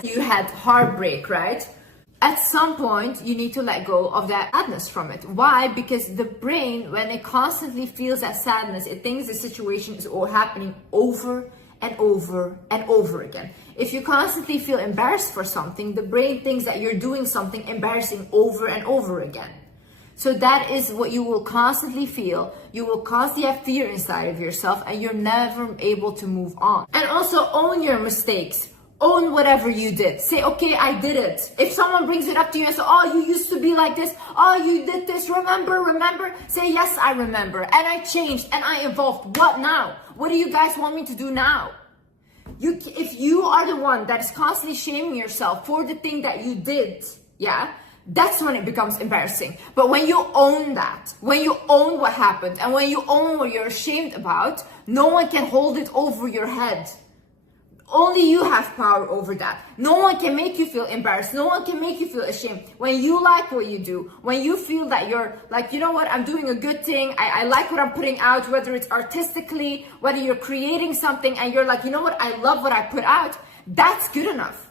sadness, you had heartbreak, right? At some point, you need to let go of that sadness from it. Why? Because the brain, when it constantly feels that sadness, it thinks the situation is all happening over and over and over again. If you constantly feel embarrassed for something, the brain thinks that you're doing something embarrassing over and over again. So that is what you will constantly feel. You will constantly have fear inside of yourself, and you're never able to move on. And also own your mistakes. Own whatever you did. Say, okay, I did it. If someone brings it up to you and says, oh, you used to be like this. Oh, you did this. Remember? Say, yes, I remember. And I changed and I evolved. What now? What do you guys want me to do now? If you are the one that is constantly shaming yourself for the thing that you did, yeah, that's when it becomes embarrassing. But when you own that, when you own what happened, and when you own what you're ashamed about, no one can hold it over your head. Only you have power over that. No one can make you feel embarrassed. No one can make you feel ashamed. When you like what you do, when you feel that you're like, you know what, I'm doing a good thing. I like what I'm putting out, whether it's artistically, whether you're creating something, and you're like, you know what, I love what I put out. That's good enough.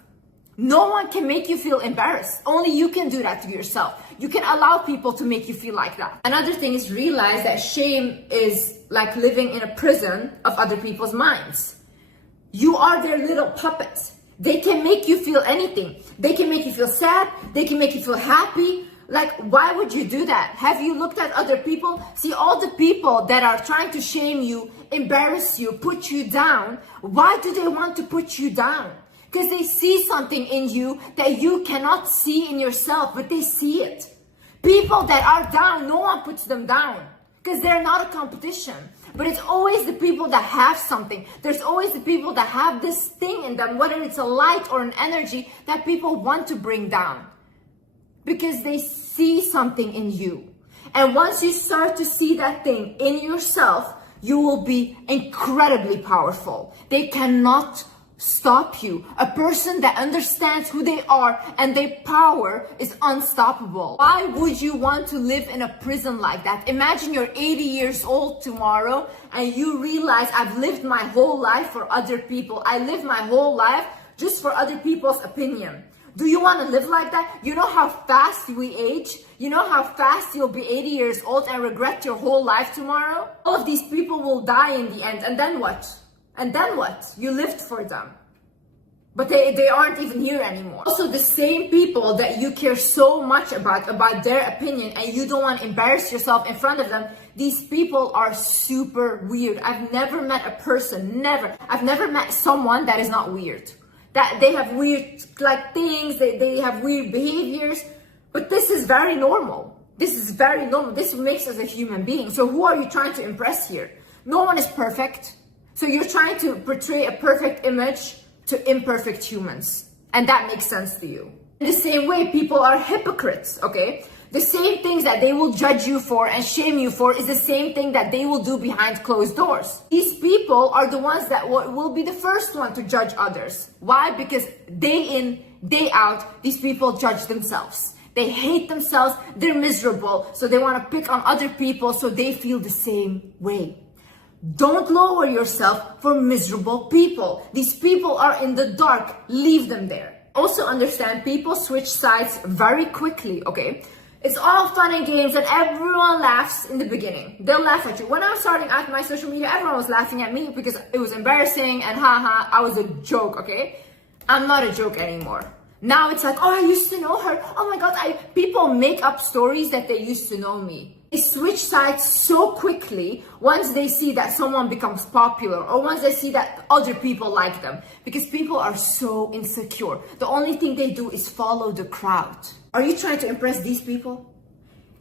No one can make you feel embarrassed. Only you can do that to yourself. You can allow people to make you feel like that. Another thing is realize that shame is like living in a prison of other people's minds. You are their little puppet. They can make you feel anything. They can make you feel sad. They can make you feel happy. Like, why would you do that? Have you looked at other people? See, all the people that are trying to shame you, embarrass you, put you down, why do they want to put you down? Because they see something in you that you cannot see in yourself, but they see it. People that are down, no one puts them down because they're not a competition. But it's always the people that have something. There's always the people that have this thing in them, whether it's a light or an energy that people want to bring down because they see something in you. And once you start to see that thing in yourself, you will be incredibly powerful. They cannot stop you. A person that understands who they are and their power is unstoppable. Why would you want to live in a prison like that? Imagine you're 80 years old tomorrow and you realize I've lived my whole life for other people. I lived my whole life just for other people's opinion. Do you want to live like that? You know how fast we age? You know how fast you'll be 80 years old and regret your whole life tomorrow? All of these people will die in the end, and then what? And then what? You lived for them. But they aren't even here anymore. Also, the same people that you care so much about their opinion, and you don't want to embarrass yourself in front of them, these people are super weird. I've never met a person, I've never met someone that is not weird. That they have weird like things, they have weird behaviors, but this is very normal. This is very normal. This makes us a human being. So who are you trying to impress here? No one is perfect. So you're trying to portray a perfect image to imperfect humans. And that makes sense to you. In the same way, people are hypocrites, okay? The same things that they will judge you for and shame you for is the same thing that they will do behind closed doors. These people are the ones that will be the first one to judge others. Why? Because day in, day out, these people judge themselves. They hate themselves, they're miserable, so they want to pick on other people so they feel the same way. Don't lower yourself for miserable people. These people are in the dark. Leave them there. Also understand, people switch sides very quickly, okay? It's all fun and games and everyone laughs in the beginning. They'll laugh at you. When I was starting out my social media, everyone was laughing at me because it was embarrassing and haha, I was a joke, okay? I'm not a joke anymore. Now it's like, oh, I used to know her. Oh my God, people make up stories that they used to know me. They switch sides so quickly once they see that someone becomes popular or once they see that other people like them, because people are so insecure. The only thing they do is follow the crowd. Are you trying to impress these people?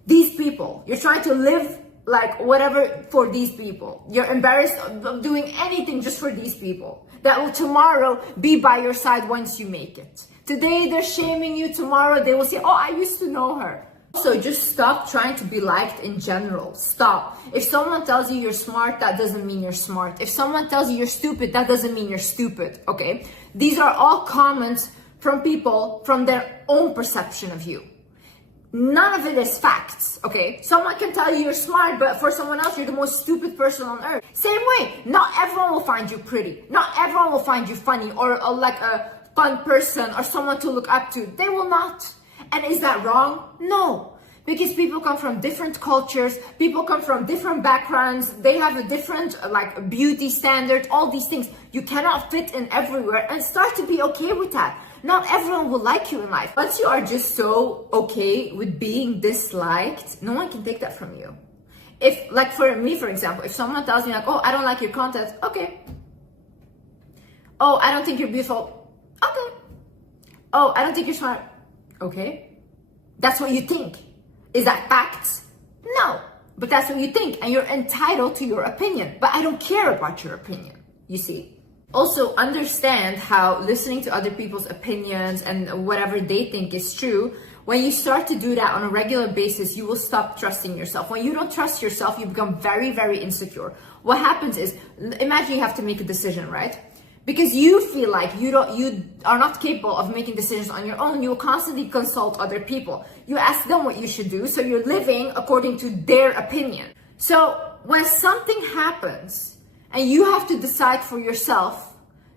These people. You're trying to live like whatever for these people. You're embarrassed of doing anything just for these people that will tomorrow be by your side once you make it. Today they're shaming you, tomorrow they will say, oh, I used to know her. So just stop trying to be liked in general. Stop. If someone tells you you're smart, that doesn't mean you're smart. If someone tells you you're stupid, that doesn't mean you're stupid, okay? These are all comments from people from their own perception of you. None of it is facts, okay? Someone can tell you you're smart, but for someone else, you're the most stupid person on earth. Same way, not everyone will find you pretty. Not everyone will find you funny or like a fun person or someone to look up to. They will not. And is that wrong? No. Because people come from different cultures, people come from different backgrounds, they have a different like beauty standard, all these things. You cannot fit in everywhere, and start to be okay with that. Not everyone will like you in life. Once you are just so okay with being disliked, no one can take that from you. If, like for me, for example, if someone tells me like, oh, I don't like your content, okay. Oh, I don't think you're beautiful, okay. Oh, I don't think you're smart, okay. That's what you think. Is that fact? No, but that's what you think, and you're entitled to your opinion. But I don't care about your opinion, you see. Also, understand how listening to other people's opinions and whatever they think is true, when you start to do that on a regular basis, you will stop trusting yourself. When you don't trust yourself, you become very, very insecure. What happens is, imagine you have to make a decision, right? Because you feel like you are not capable of making decisions on your own, you will constantly consult other people. You ask them what you should do, so you're living according to their opinion. So when something happens and you have to decide for yourself,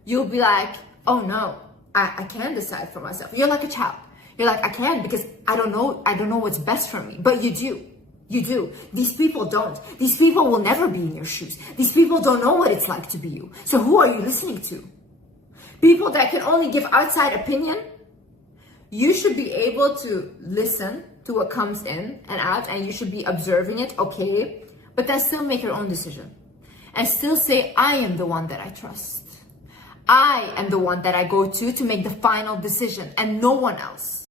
you'll be like, oh no, I can't decide for myself. You're like a child. You're like, I can't because I don't know what's best for me. But you do. You do. These people don't. These people will never be in your shoes. These people don't know what it's like to be you. So who are you listening to? People that can only give outside opinion? You should be able to listen to what comes in and out, and you should be observing it, okay, but then still make your own decision. And still say, I am the one that I trust. I am the one that I go to make the final decision, and no one else.